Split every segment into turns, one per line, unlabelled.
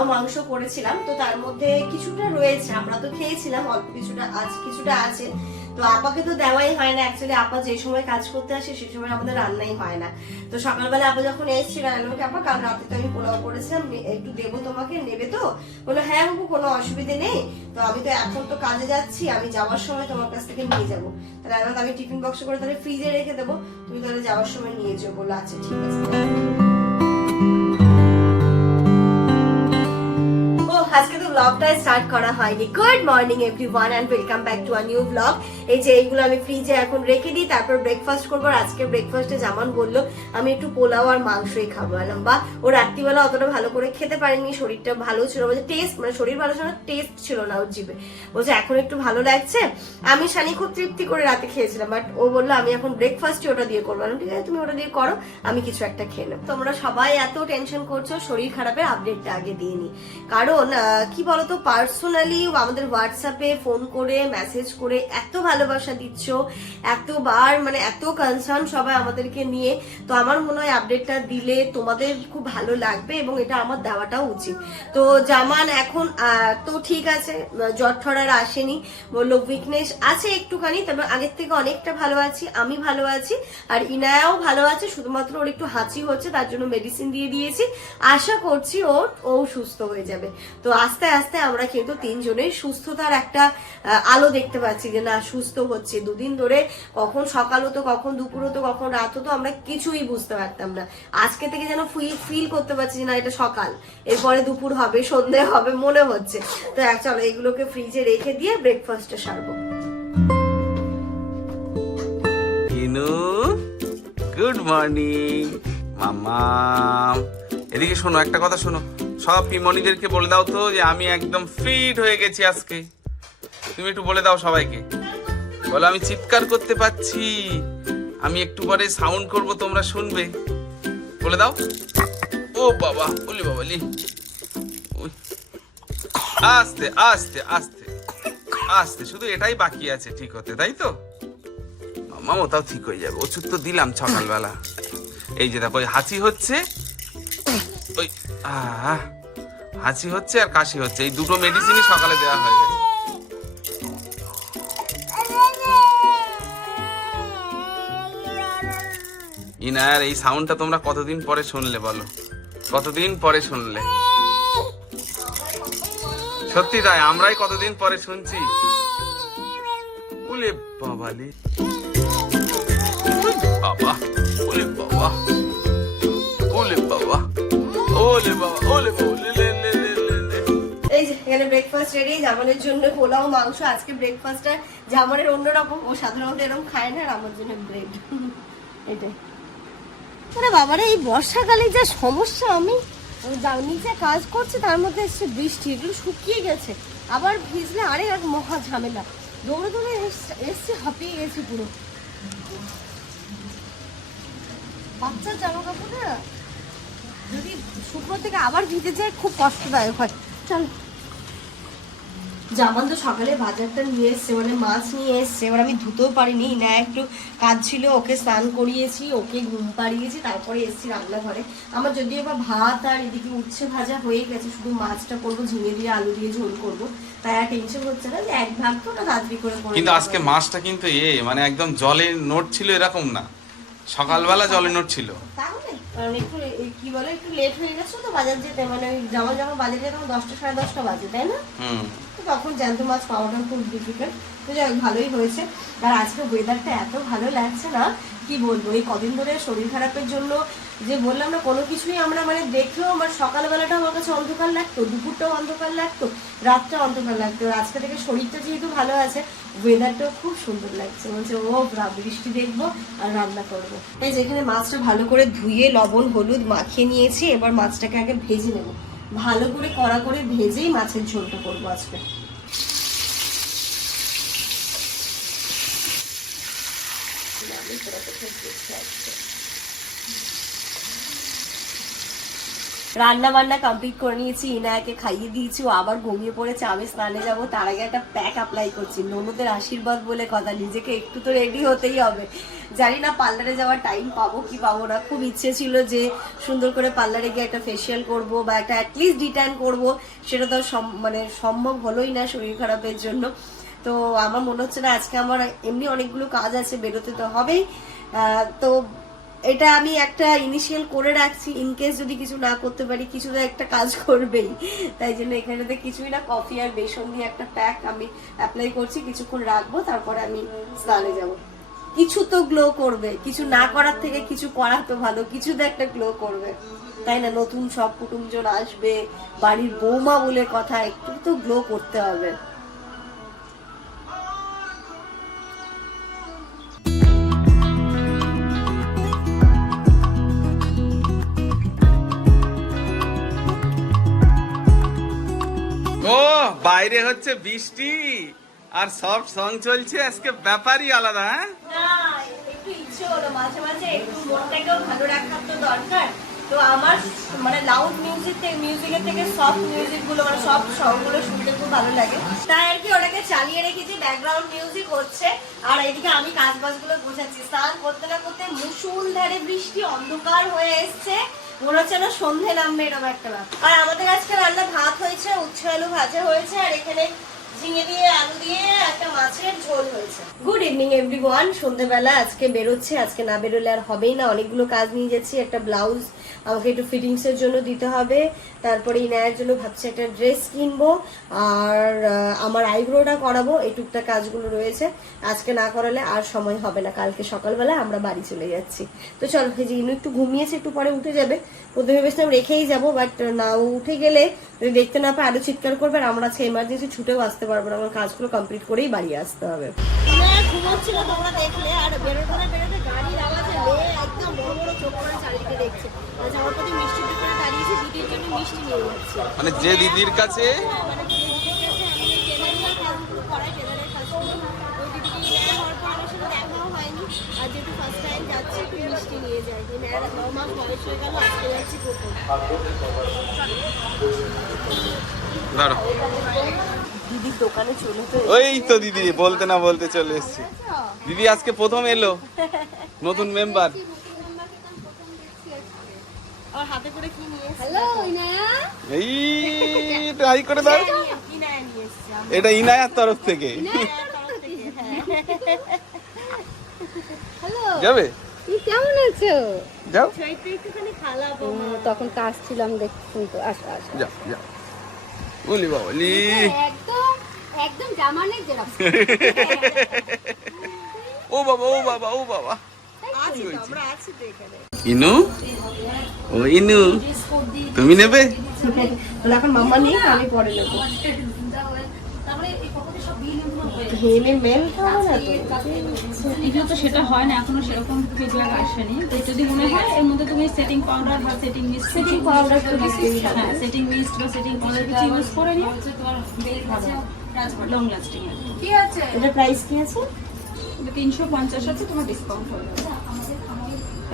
পোলাও মাংস করেছিলাম, তো তার মধ্যে কিছুটা রয়েছে। আমরা তো খেয়েছিলাম, অল্প কিছুটা আজ কিছুটা আছে। তো আপাকে তো দেওয়াই হয় না অ্যাকচুয়ালি আপা যে সময় কাজ করতে আসে সেই সময় আমাদের রান্নাই হয় না। তো সকালবেলা আপা যখন এসেছিল আমাকে আপা কাল রাতে তো আমি পোলাও করেছিলাম একটু দেবো তোমাকে, নেবে তো? বলে হ্যাঁ বাবু, কোনো অসুবিধে নেই। তো আমি তো এখন তো কাজে যাচ্ছি, আমি যাওয়ার সময় তোমার কাছ থেকে নিয়ে যাব। তাহলে আমি টিফিন বক্স করে তাহলে ফ্রিজে রেখে দেবো। তুমি তাহলে যাওয়ার সময় নিয়ে যাও বলে আচ্ছা ঠিক আছে আজকে তো ব্লগটা স্টার্ট করা হয়নি। Good morning everyone and welcome back to a new blog এই যে এইগুলো আমি ফ্রিজে এখন রেখে দিই, তারপর ব্রেকফাস্ট করব। আর আজকে ব্রেকফাস্টে যেমন বলল, আমি একটু পোলাও আর মাংসই খাব। বললাম বা ও রাত্রিবেলা অতটা ভালো করে খেতে পারেনি, শরীরটা ভালো ছিল বলছে টেস্ট মানে শরীর ভালো ছিল টেস্ট ছিল না ওর জিভে। বলছে, এখন একটু ভালো লাগছে? আমি শানি খুব তৃপ্তি করে রাতে খেয়েছিলাম বাট ও বলল, আমি এখন ব্রেকফাস্টই ওটা দিয়ে করব। ঠিক আছে, তুমি ওটা দিয়ে করো, আমি কিছু একটা খেয়ে নেব। তোমরা সবাই এত টেনশন করছ, শরীর খারাপের আপডেটটা আগে দিয়ে নি। কারণ কি বলতো পার্সোনালি আমাদের হোয়াটসঅ্যাপে ফোন করে মেসেজ করে এত ভালোবাসা দিচ্ছ, এতবার মানে এত কনসার্ন সবাই আমাদেরকে নিয়ে। তো আমার মনে হয় আপডেটটা দিলে তোমাদের খুব ভালো লাগবে এবং এটা আমার দেওয়াটাও উচিত। তো জামান, এখন তো ঠিক আছে জ্বর আর আসেনি, বলল উইকনেস আছে একটুখানি, তবে আগের থেকে অনেকটা ভালো আছি, আমি ভালো আছি, আর ইনায়াও ভালো আছে, শুধুমাত্র ওর একটু হাঁচি হচ্ছে, তার জন্য মেডিসিন দিয়ে দিয়েছি। আশা করছি ওর, ও সুস্থ হয়ে যাবে। তো আস্তে আস্তে আমরা কিন্তু তিনজনেই সুস্থতার একটা আলো দেখতে পাচ্ছি যে না, সুস্থ হচ্ছে। দুদিন ধরে কখন সকাল হতো, কখন দুপুর হতো, কখন রাত হতো, আমরা কিছুই বুঝতে পারতাম না। আজকে থেকে যেন ফিল ফিল করতে পারছি না, এটা সকাল। এরপরে দুপুর হবে, সন্ধে হবে, মনে হচ্ছে। তো চলো এগুলোকে ফ্রিজে রেখে দিয়ে ব্রেকফাস্টে সারবো।
গুড মর্নিং মামা এদিকে শোনো, একটা কথা শোনো। সব পিমনিদেরকে বলে দাও তো যে আমি একদম ফিট হয়ে গেছি আজকে। তুমি একটু বলে দাও সবাইকে। বলো, আমি চিৎকার করতে পাচ্ছি আমি একটু পরে সাউন্ড করব, তোমরা শুনবে। বলে দাও। ও বাবা বলি বাবা, লি। আস্তে আস্তে আস্তে। আস্তে, শুধু এটাই বাকি আছে ঠিক হতে, তাই তো? মামা ওটাও ঠিক হয়ে যাবে। ওষুধ তো দিলাম সকালবেলা। এই যে দেখো হাঁচি হচ্ছে। হাঁচি হচ্ছে আর কাশি হচ্ছে। এই দুটো মেডিসিনই সকালে দেওয়া হয়ে গেছে। ইনার এই সাউন্ডটা তোমরা কতদিন পরে শুনলে বলো? কতদিন পরে শুনলে? সত্যি তাই, আমরাই কতদিন পরে শুনছি? ওলে বাবালে বাবা, ওলে বাবা।
ব্রেকফাস্ট জন্য পোলাও, মাংস, আজকে ব্রেকফাস্টটা অন্যরকম। ও সাধারণত এরকম খায় না, আর জন্য যা সমস্যা, আমি নিচে কাজ তার মধ্যে বৃষ্টি, এগুলো শুকিয়ে গেছে। আবার ভিজলে আরে এক মহা ঝামেলা। দৌড়ে দৌড়ে এসছে- এসছে, হাঁপিয়ে গেছে পুরো। বাচ্চার জামা কাপড় না যদি শুকনো থেকে আবার ভিজে যায় খুব কষ্টদায়ক হয়। চল। জামান তো সকালে বাজারটা নিয়ে এসছে মানে মাছ নিয়ে এসছে। এবার আমি ধুতেও পারিনি। না একটু কাজ ছিল ওকে স্নান করিয়েছি ওকে ঘুম পাড়িয়েছি তারপরে এসছি রান্নাঘরে। আমার যদিও বা ভাত আর এদিকে উচ্ছে ভাজা হয়ে গেছে শুধু মাছটা করব ঝিঙে দিয়ে আলু দিয়ে ঝোল করব। তাই আর টেনশন হচ্ছে না যে এক ভাগ তো ওটা তাড়াতাড়ি করে
কিন্তু আজকে মাছটা কিন্তু এ মানে একদম জলের নোট ছিল এরকম না। সকালবেলা জলের নোট ছিল।
তাহলে কারণ একটু কি বলে, একটু লেট হয়ে গেছে তো বাজার যেতে। মানে ওই জামা জামা বাজারে যেতে দশটা, সাড়ে দশটা বাজে, তাই না? তো তখন জ্যান্ত মাছ পাওয়াটা খুব ডিফিকাল্ট তো যাই ভালোই হয়েছে। আর আজকে ওয়েদারটা এত ভালো লাগছে না, কি বলব? এই কদিন ধরে শরীর খারাপের জন্য যে বললাম না, কোনো কিছুই আমরা মানে দেখলেও আমার সকালবেলাটা আমার কাছে অন্ধকার লাগতো, দুপুরটাও অন্ধকার লাগতো রাতটা অন্ধকার লাগতো। আজকে থেকে শরীরটা যেহেতু ভালো আছে ওয়েদারটাও খুব সুন্দর লাগছে। বলছে ও বৃষ্টি দেখব আর রান্না করব। এই যেখানে মাছটা ভালো করে ধুয়ে লবণ, হলুদ মাখিয়ে নিয়েছি। এবার মাছটাকে আগে ভেজে নেব। ভালো করে কড়া করে ভেজেই মাছের ঝোলটা করব আজকে। রান্না বান্না কমপ্লিট করে নিয়েছি, ইনায়াকে খাইয়ে দিয়েছি, ও আবার ঘুমিয়ে পড়েছে, আমি স্নানে যাব। তার আগে একটা প্যাক অ্যাপ্লাই করছি, ননদের আশীর্বাদ বলে কথা, নিজেকে একটু তো রেডি হতেই হবে। জানি না পার্লারে যাওয়ার টাইম পাবো কি পাবো না, খুব ইচ্ছে ছিল যে সুন্দর করে পার্লারে গিয়ে একটা ফেসিয়াল করব বা একটা অ্যাটলিস্ট ডিটার্ন করব, সেটা তো মানে সম্ভব হলোই না শরীর খারাপের জন্য। তো আমার মনে হচ্ছে না, আজকে আমার এমনি অনেকগুলো কাজ আছে, বেরোতে তো হবেই। তো এটা আমি একটা ইনিশিয়াল করে রাখছি ইন কেস যদি কিছু না করতে পারি, কিছু তো একটা কাজ করবেই। তাই জন্য এখানেতে কিছুই না কফি আর বেসন দিয়ে একটা প্যাক আমি অ্যাপ্লাই করছি, কিছুক্ষণ রাখব, তারপরে আমি স্নানে যাব। কিছু তো গ্লো করবে, কিছু না করার থেকে কিছু করা তো ভালো, কিছু তো একটা গ্লো করবে। তাই না, নতুন সব কুটুমজন আসবে, বাড়ির বৌমা বলে কথা, একটু তো গ্লো করতে হবে।
বাইরে হচ্ছে বৃষ্টি আর সব সং চলছে, আজকে ব্যাপারই আলাদা হ্যাঁ?
একটু ইচ্ছে হলো মাঝে মাঝে, একটু মনটাকেও ভালো রাখার তো দরকার। তো আমার মানে লাউড মিউজিক থেকে মিউজিকের থেকে সফট মিউজিকগুলো মানে সব সবগুলো শুনতে খুব ভালো লাগে। তাই আর কি ওটাকে চালিয়ে রেখেছি ব্যাকগ্রাউন্ড মিউজিক হচ্ছে। আর এদিকে আমি কাজ বাজগুলো গোছাচ্ছি। স্নান করতে না করতে মুসুল ধারে বৃষ্টি অন্ধকার হয়ে এসছে। মনে হচ্ছে না সন্ধে নামবে এরকম একটা ব্যাপার। আর আমাদের আজকে রান্না ভাত হয়েছে, উচ্ছে আলু ভাজা হয়েছে, আর এখানে গুড ইভিনিং এভরিওয়ান সন্ধ্যেবেলা আজকে বেরোচ্ছে। আজকে না বেরোলে আর হবেই না। অনেকগুলো কাজ নিয়ে যাচ্ছি। একটা ব্লাউজ আমাকে একটু ফিটিংস এর জন্য দিতে হবে। তারপরে ইনায়ের জন্য ভাবছি একটা ড্রেস কিনবো। আর আমার আইব্রোটা করাবো। এই টুকটা কাজগুলো রয়েছে। আজকে না করালে আর সময় হবে না। কালকে সকালবেলা আমরা বাড়ি চলে যাচ্ছি। তো চলো যে ইনু একটু ঘুমিয়েছে, একটু পরে উঠে যাবে। প্রথমে ভেবেছিলাম রেখেই যাব বাট না উঠে গেলে যদি দেখতে না পায়, আরও চিৎকার করবে। আর আমরা আজকে এমার্জেন্সি ছুটেও আসতে পারব না আমার কাজগুলো কমপ্লিট করেই বাড়ি আসতে হবে। ঘুমোচ্ছিল তোমরা দেখলে আর বেরোতে না বেরোতে গাড়ির আওয়াজে মেয়ে একদম বড় বড় চোখ করে চারিদিকে দেখছে। দোকানে দাঁড়িয়েছি দিদির জন্য মিষ্টি নিয়ে যাচ্ছে।
মানে যে দিদির কাছে?
মানে দিদির কাছে আমি টেলারিং কাজগুলো করাই টেলারের কাজগুলো ওই দিদিকে নেওয়া হওয়ার পর আমার সাথে দেখাও হয়নি। আর যেহেতু ফার্স্ট টাইম যাচ্ছি একটু মিষ্টি নিয়ে যাই। যে মেয়েরা ন মাস বয়স হয়ে গেল আজকে যাচ্ছি প্রথম
ধরো
দিদির দোকানে চলে তো
ওই তো দিদি বলতে না বলতে চলে এসেছি। দিদি আজকে প্রথম এলো নতুন মেম্বার
আর হাতে করে কি নিয়ে এসেছে?
হ্যালো ইনায়া।
এই ট্রাই করে দাও। এটা ইনায়ার তরফ থেকে।
তরফ থেকে হ্যাঁ।
হ্যালো।
যাবে?
কেমন আছো?
যাও।
তখন কাজ ছিলাম দেখছি তো আসো আসো।
যাও যাও বলি বাবলি
একদম একদম জামানের জেরক্স।
ও বাবা ও বাবা ও বাবা। ইনু? ও ইনু তুমি নেবে?
এখন মাম্মা নেই আমি পরে নেব। হেলে মেল খাব না তো?
এগুলো তো সেটা হয় না এখনও সেরকম ফিডব্যাক আসেনি। তো যদি মনে হয় এর মধ্যে তুমি সেটিং পাউডার বা সেটিং মিস্ট
সেটিং পাউডার
হ্যাঁ সেটিং মিস্ট বা সেটিং পাউডার কিছু ইউজ করে নিও। লং লাস্টিং আছে?
এটা প্রাইস কি আছে?
এটা তিনশো পঞ্চাশ আছে তোমার ডিসকাউন্ট হয়ে যাবে।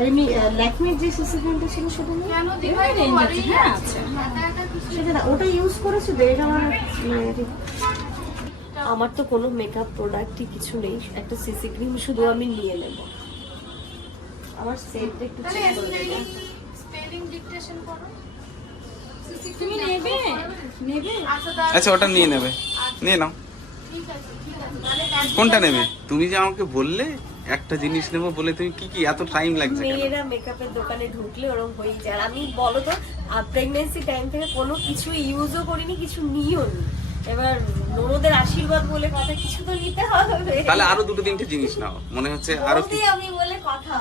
এমনি ল্যাকমির যে সিসি ক্রিমটা ছিল সেটা নেই
এবার range আছে, হ্যাঁ আছে।
সেটা না ওটা ইউজ করেছ এটা আমার মানে আমার তো কোনো মেকআপ প্রোডাক্টই কিছু নেই একটা সিসি ক্রিম শুধু আমি নিয়ে নেব। আমার সেটটা একটু চেক করে। দেবে
তুমি নেবে? নেবে?
আচ্ছা ওটা নিয়ে নেবে। নিয়ে নাও। কোনটা নেবে? তুমি যে আমাকে বললে একটা জিনিস নেব বলে তুমি কি কি এত টাইম লাগছে
মেয়েরা মেকআপের দোকানে ঢুকলে ওরকম হয়ে যায়। আমি বলো তো প্রেগনেন্সি টাইম থেকে কোনো কিছু ইউজও করিনি কিছু নিও নি। এবার ননদের আশীর্বাদ বলে কথা কিছু তো নিতে হবে।
তাহলে আরও দুটো তিনটে জিনিস নাও মনে হচ্ছে আরও কি
আমি বলে কথা।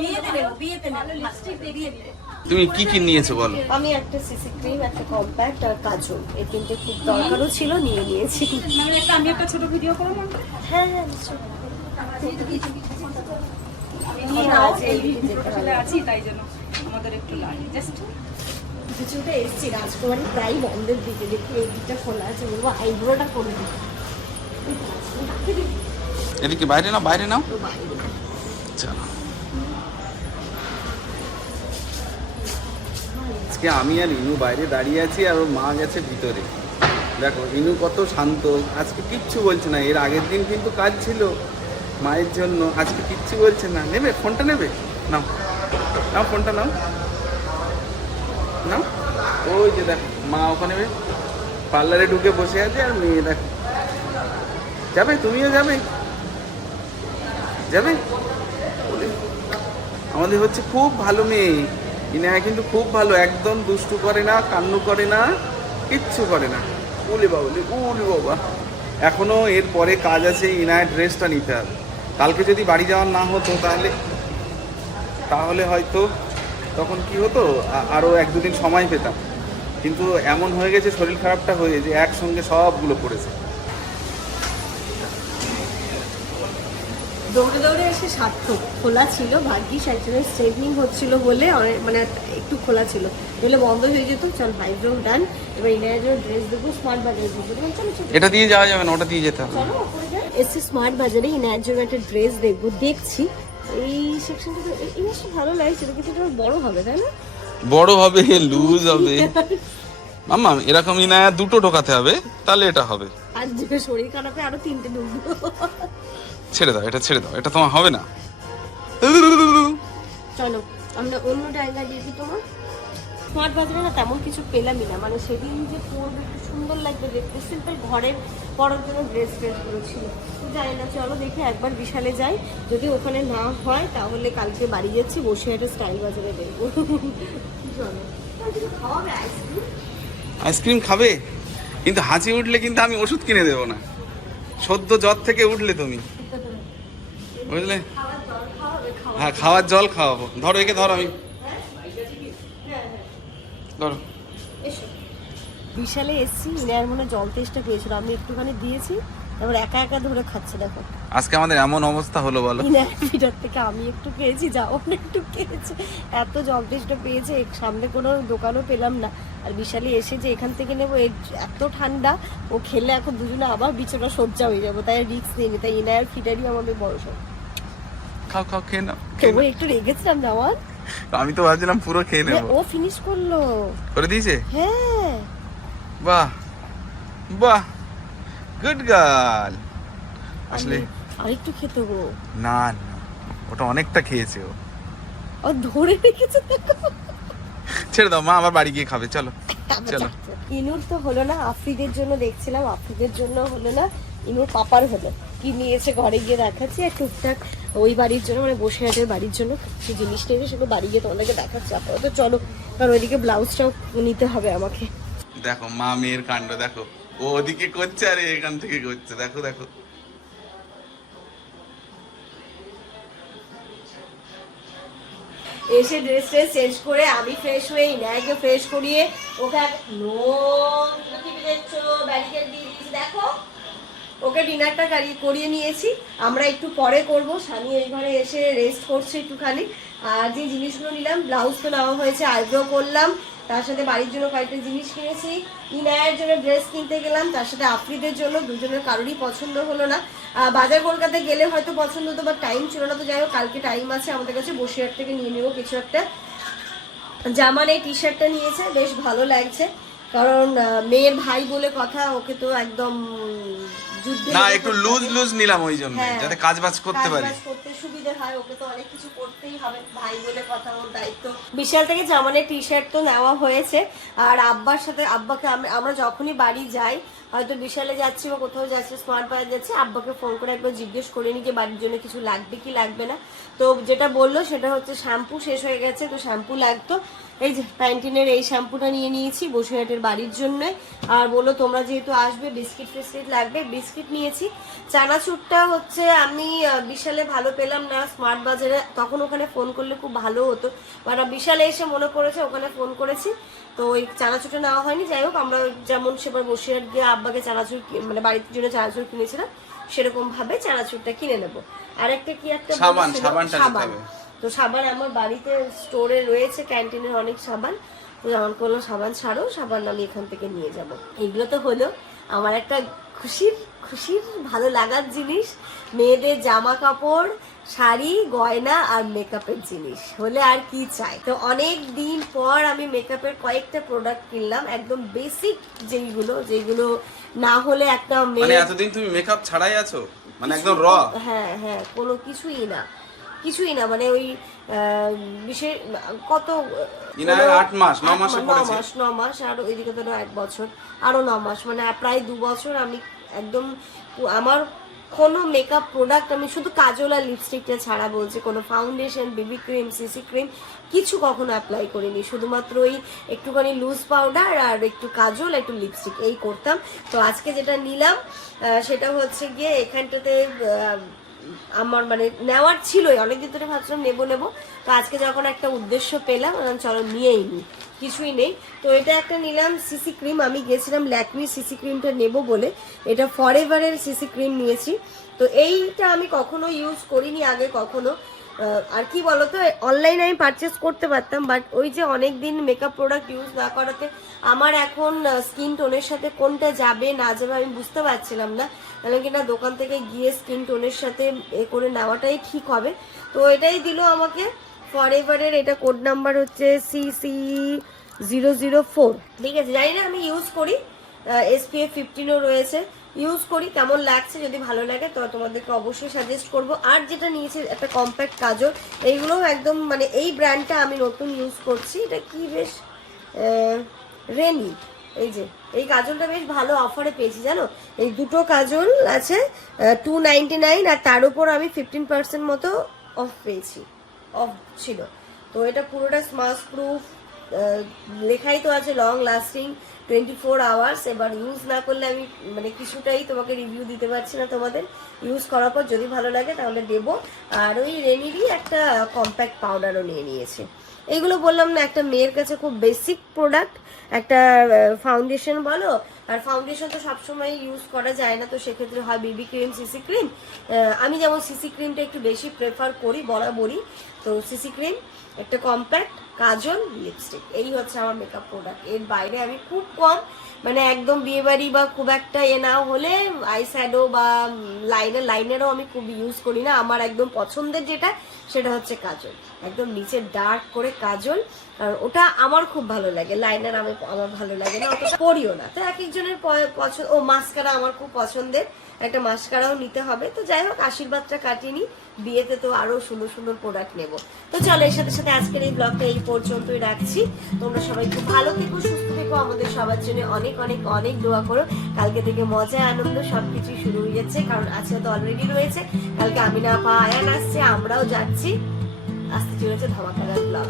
বিয়েতে নেব বিয়েতে নেব। লিপস্টিক দিয়ে
তুমি কি কি নিয়েছো বলো?
আমি একটা সিসি ক্রিম একটা কম্প্যাক্ট আর কাজল। এই তিনটে খুব দরকারও ছিল নিয়ে নিয়েছি।
মানে একটা আমি একটা ছোট ভিডিও করে নেব
হ্যাঁ হ্যাঁ। নিয়ে নাও, এই যেতে
আছি তাই জন্য আমাদের একটু লাগে জাস্ট
কিছুটা এসছি রাজকুমারী প্রায় বন্ধের দিকে। দেখি এই দিকটা খোলা আছে বলব আইব্রোটা করে
এদিকে বাইরে নাও বাইরে নাও। চলো আজকে আমি আর ইনু বাইরে দাঁড়িয়ে আছি আর ওর মা গেছে ভিতরে। দেখো ইনু কত শান্ত। আজকে কিচ্ছু বলছে না এর আগের দিন কিন্তু কাজ ছিল মায়ের জন্য। আজকে কিচ্ছু বলছে না। নেবে? ফোনটা নেবে? নাও। নাও ফোনটা নাও। ওই যে দেখো, মা ওখানে পার্লারে ঢুকে বসে আছে আর মেয়ে দেখো। যাবে, তুমিও যাবে। যাবে? আমাদের হচ্ছে খুব ভালো মেয়ে। ইনায়া কিন্তু খুব ভালো, একদম দুষ্টু করে না, কান্নু করে না, কিচ্ছু করে না। বলে বাবা বলে বাবা। এখনও এর পরে কাজ আছে ইনায়া ড্রেসটা নিতে হবে। কালকে যদি বাড়ি যাওয়ার না হতো তাহলে তাহলে হয়তো তখন কি হতো? আ- আরও এক দুদিন সময় পেতাম। কিন্তু এমন হয়ে গেছে শরীর খারাপটা হয়ে যে একসঙ্গে সবগুলো পড়েছে
দৌড়ে দৌড়ে এসে সার্থক। খোলা ছিল ভাগ্যিস একজনের স্ট্রেটনিং হচ্ছিল বলে অনেক মানে একটু খোলা ছিল। নইলে বন্ধ হয়ে যেত চল ভাইব্রো ডান এবার ইনার জন্য ড্রেস দেবো স্মার্ট বাজারে
এটা দিয়ে যাওয়া যাবে না ওটা দিয়ে যেতে হবে।
এসছি স্মার্ট বাজারে ইনার জন্য একটা ড্রেস দেখব দেখছি। এই সেকশনটা তো এই ভালো লাগছে কিন্তু এটা বড় হবে তাই না?
বড় হবে লুজ হবে। মাম্মা এরকম ইনায়া দুটো ঢোকাতে হবে তাহলে এটা হবে।
আর যে শরীর খারাপে আরও তিনটে ঢুকবো।
ছেড়ে দাও এটা ছেড়ে দাও এটা তোমার হবে না।
চলো আমরা অন্য জায়গায় দেখি তোমার। স্মার্ট বাজারে না তেমন কিছু পেলামই না মানে সেদিন যে পরবে একটু সুন্দর লাগবে দেখতে সিম্পল ঘরের পরার জন্য ড্রেস ফ্রেসগুলো ছিল জানি না চলো দেখে একবার বিশালে যাই। যদি ওখানে না হয় তাহলে কালকে বাড়ি যাচ্ছি বসে একটা স্টাইল বাজারে দেখব। চলো। খাওয়াবে আইসক্রিম
আইসক্রিম খাবে? কিন্তু হাঁচি উঠলে কিন্তু আমি ওষুধ কিনে দেবো না। সদ্য জ্বর থেকে উঠলে তুমি। বুঝলে? হ্যাঁ খাওয়ার জল খাওয়াবো। ধরো, একে ধরো আমি। ধরো।
বিশালে এসছি ইনার মনে জল টেস্টটা পেয়েছিল। আমি একটুখানি দিয়েছি। তারপর একা একা ধরে খাচ্ছে দেখো।
আজকে আমাদের এমন অবস্থা হলো বলো।
ভিতর থেকে আমি একটু পেয়েছি যাও একটু পেয়েছে এত জল তেষ্টা পেয়েছে সামনে কোনো দোকানও পেলাম না। আর বিশালে এসে যে এখান থেকে নেব এত ঠান্ডা ও খেলে এখন দুজনে আবার বিছানা সজ্জা হয়ে যাব তাই রিক্স নিয়ে তাই ইনার ফিটারই আমাদের বড় সব
খাও খাও খেয়ে নাও
তবু একটু রেগেছিলাম না
আমি তো ভাবছিলাম পুরো খেয়ে নেব।
ও ফিনিশ করল।
করে দিয়েছে?
হ্যাঁ।
বাহ বাহ। গুড গার্ল আসলে
আরেকটু খেতে গো।
না না। ওটা অনেকটা খেয়েছে ও।
ও ধরে রেখেছে
ছেড়ে দাও মা আবার বাড়ি গিয়ে খাবে চলো। চলো।
ইনুর তো হলো না আফ্রিদের জন্য দেখছিলাম আফ্রিদের জন্য হলো না ইনুর পাপার হলো। কি নিয়েছে ঘরে গিয়ে দেখাচ্ছি আর টুকটাক ওই বাড়ির জন্য মানে বসে আছে বাড়ির জন্য কিছু জিনিস নিয়েছে সেগুলো বাড়ি গিয়ে তোমাদেরকে দেখাচ্ছি। আপাতত চলো কারণ ওইদিকে ব্লাউজটাও নিতে হবে আমাকে।
দেখো মা মেয়ের কাণ্ড দেখো। ও ওদিকে করছে আর এখান থেকে করছে। দেখো দেখো।
এসে ড্রেস ট্রেস চেঞ্জ করে আমি ফ্রেশ হয়ে ইনায়কে ফ্রেশ করিয়ে ওকে নো তুমি দেখছ? ব্যারিকেড দিয়ে দিয়েছি, দেখো। ওকে ডিনারটা করিয়ে নিয়েছি। আমরা একটু পরে করব। স্বামী এই ঘরে এসে রেস্ট করছে একটুখানি। আর যে জিনিসগুলো নিলাম ব্লাউজ তো নেওয়া হয়েছে আইব্রো করলাম। তার সাথে বাড়ির জন্য কয়েকটা জিনিস কিনেছি। ইনায়ের জন্য ড্রেস কিনতে গেলাম, তার সাথে আফ্রিদের জন্য, দুজনের কারোরই পছন্দ হলো না। বাজার কলকাতায় গেলে হয়তো পছন্দ হতো বা টাইম ছিল না, তো যাই হোক, কালকে টাইম আছে, আমাদের কাছে বসিরহাট থেকে নিয়ে নেব কিছু একটা। জামান এই টি শার্টটা নিয়েছে, বেশ ভালো লাগছে। কারণ মেয়ের ভাই বলে কথা, ওকে তো একদম
না একটু লুজ লুজ নিলাম ওই জন্য
হ্যাঁ।
যাতে কাজ বাজ করতে পারি।
করতে সুবিধে হয় ওকে তো অনেক কিছু করতেই হবে ভাই বলে কথা ওর দায়িত্ব। বিশাল থেকে জামানের টি শার্ট তো নেওয়া হয়েছে আর আব্বার সাথে আব্বাকে আমরা যখনই বাড়ি যাই হয়তো বিশালে যাচ্ছি বা কোথাও যাচ্ছি স্মার্ট বাজার যাচ্ছি আব্বাকে ফোন করে একবার জিজ্ঞেস করে নি যে বাড়ির জন্য কিছু লাগবে কি লাগবে না। তো যেটা বলল সেটা হচ্ছে শ্যাম্পু শেষ হয়ে গেছে তো শ্যাম্পু লাগতো। এই যে প্যান্টিনের এই শ্যাম্পুটা নিয়ে নিয়েছি বসিরহাটের বাড়ির জন্য। আর বলল তোমরা যেহেতু আসবে বিস্কিট ফিস্কিট লাগবে। বিস্কিট নিয়েছি। চানাচুরটা হচ্ছে আমি বিশালে ভালো পেলাম না। স্মার্ট বাজারে তখন ওখানে ফোন করলে খুব ভালো হতো। বাট বিশালে এসে মনে পড়েছে ওখানে ফোন করেছি। তো ওই চানাচুরটা নেওয়া হয়নি। যাই হোক আমরা যেমন সেবার বসিরহাট গিয়ে আব্বাকে চানাচুর মানে বাড়ির জন্য চানাচুর কিনেছিলাম সেরকম ভাবে চানাচুরটা কিনে নেব। আর একটা কি একটা
সাবান।
তো সাবান আমার বাড়িতে স্টোরে রয়েছে ক্যান্টিনের অনেক সাবান। তো যেমন করল সাবান ছাড়ো সাবান আমি এখান থেকে নিয়ে যাব। এগুলো তো হলো আমার একটা খুশির খুশির ভালো লাগার জিনিস। মেয়েদের জামা কাপড় শাড়ি গয়না আর মেকআপের জিনিস। হলে আর কি চাই? তো অনেক দিন পর আমি মেকআপের কয়েকটা প্রোডাক্ট কিনলাম একদম বেসিক যেইগুলো যেগুলো না হলে একটা
মানে
মেয়ে
এতদিন তুমি মেকআপ ছাড়াই আছো? মানে একদম র
হ্যাঁ হ্যাঁ কোনো কিছুই না। কিছুই না মানে ওই বিশেষ কত
আট মাস, ন মাসে
ন। মাস আর ওইদিকে তো এক বছর আরও ন মাস মানে প্রায় দু বছর আমি একদম আমার কোনো মেকআপ প্রোডাক্ট আমি শুধু কাজল আর লিপস্টিকটা ছাড়া বলছি কোনো foundation baby cream CC cream কিছু কখনো অ্যাপ্লাই করিনি শুধুমাত্র ওই একটুখানি লুজ পাউডার আর একটু কাজল একটু লিপস্টিক এই করতাম তো আজকে যেটা নিলাম সেটা হচ্ছে গিয়ে এখানটাতে আমার মানে নেওয়ার ছিলই, অনেকদিন ধরে ভাবছিলাম নেব নেব। তো আজকে যখন একটা উদ্দেশ্য পেলাম চলো নিয়েই নি। কিছুই নেই। তো এটা একটা নিলাম সিসি ক্রিম। আমি গেছিলাম ল্যাকমি সিসি ক্রিমটা নেব বলে। এটা ফরএভারের সিসি ক্রিম নিয়েছি। তো এইটা আমি কখনো ইউজ করিনি আগে, কখনো। আর কি বলতো, অনলাইনে আমি পারচেস করতে পারতাম বাট ওই যে অনেক দিন মেকআপ প্রোডাক্ট ইউজ না করাতে, আমার এখন স্কিন টোনের সাথে কোনটা যাবে না যাবে আমি বুঝতে পারছিলাম না। তাহলে কিনা দোকান থেকে গিয়ে স্কিন টোনের সাথে এ করে নেওয়াটাই ঠিক হবে। তো এটাই দিল আমাকে। ফরএভারের এটা কোড নাম্বার হচ্ছে C C zero zero four ঠিক আছে, জানি না আমি ইউজ করি। এসপিএফ ফিফটিনও রয়েছে। ইউজ করি, কেমন লাগছে যদি ভালো লাগে তো তোমাদেরকে অবশ্যই সাজেস্ট করব। আর যেটা নিয়েছি, একটা কম্প্যাক্ট কাজল, এইগুলোও একদম মানে এই ব্র্যান্ডটা আমি নতুন ইউজ করছি। এটা কি বেশ রেনি এই যে, এই কাজলটা বেশ ভালো অফারে পেয়েছি, জানো? এই দুটো কাজল আছে টু নাইন আর তার উপর আমি ফিফটিন পার্সেন্ট মতো অফ পেয়েছি অফ ছিল। তো এটা পুরোটা স্মাস প্রুফ লেখাই তো আছে long lasting twenty four hours এবার ইউজ না করলে আমি মানে কিছুটাই তোমাকে রিভিউ দিতে পারছি না তোমাদের। ইউজ করার পর যদি ভালো লাগে তাহলে দেবো। আর ওই রেনিরই একটা কম্প্যাক্ট পাউডারও নিয়ে নিয়েছে। এইগুলো বললাম না, একটা মেয়ের কাছে খুব বেসিক প্রোডাক্ট একটা ফাউন্ডেশন বলো। আর ফাউন্ডেশন তো সবসময় ইউজ করা যায় না, তো সেক্ষেত্রে হয় বেবি ক্রিম সিসি ক্রিম আমি যেমন সিসি ক্রিমটা একটু বেশি প্রেফার করি, বরাবরই। তো সিসি ক্রিম একটা কম্প্যাক্ট কাজল লিপস্টিক এই হচ্ছে আমার মেকআপ প্রোডাক্টের বাইরে আমি খুব কম মানে একদম বিয়েবাড়ি বা খুব একটা এ না হলে আই শ্যাডো বা লাইনার লাইনারও আমি খুব ইউজ করি না। আমার একদম পছন্দের যেটা, সেটা হচ্ছে কাজল। একদম নিচে ডার্ক করে কাজল। কারণ ওটা আমার খুব ভালো লাগে। লাইনার আমি, আমার ভালো লাগে না, অতটা পরিও না। তো এক একজনের পছন্দ, ও মাস্কারা আমার খুব পছন্দের। একটা মাস্কারাও নিতে হবে। তো যাই হোক, আশীর্বাদটা কাটিয়ে নিই। বিয়েতে তো আরও সুন্দর সুন্দর প্রোডাক্ট নেব। তো চলো, এর সাথে সাথে আজকের এই ব্লগটা এই পর্যন্তই রাখছি। তোমরা সবাই খুব ভালো থেকো, সুস্থ থেকো। আমাদের সবার জন্য অনেক অনেক অনেক দোয়া করো। কালকে থেকে মজা, আনন্দ সবকিছু শুরু হয়ে যাচ্ছে। কারণ আজকে তো অলরেডি রয়েছে। কালকে আমি না পা আয়ান আসছে, আমরাও যাচ্ছি। আসতে চলেছে ধামাকাদার ব্লগ